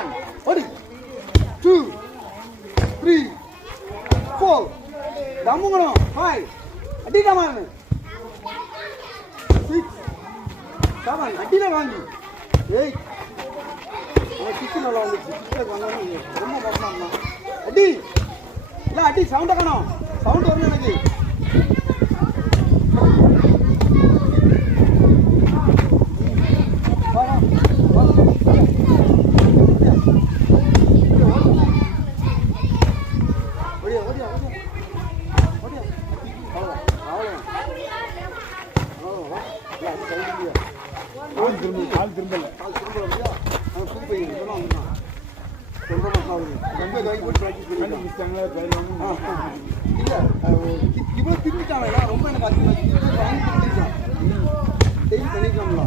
1 ஓடி 2 3 4 தம்முங்கணும் 5 அடிடா மாறனு 6 7 அடிடா வாங்கி 8 நான் கிச்சன் நல்லா வந்துச்சு கிச்சனுக்கு வந்தாலும் ரொம்ப மோசமா அடி இல்லை அடி சவுண்டை காணும் சவுண்ட் வரணும் எனக்கு கால் திரும்பல இவ்வளோ திரும்பிட்டாங்க ரொம்ப எனக்கு அதிகமாக பண்ணிக்கலாம்ல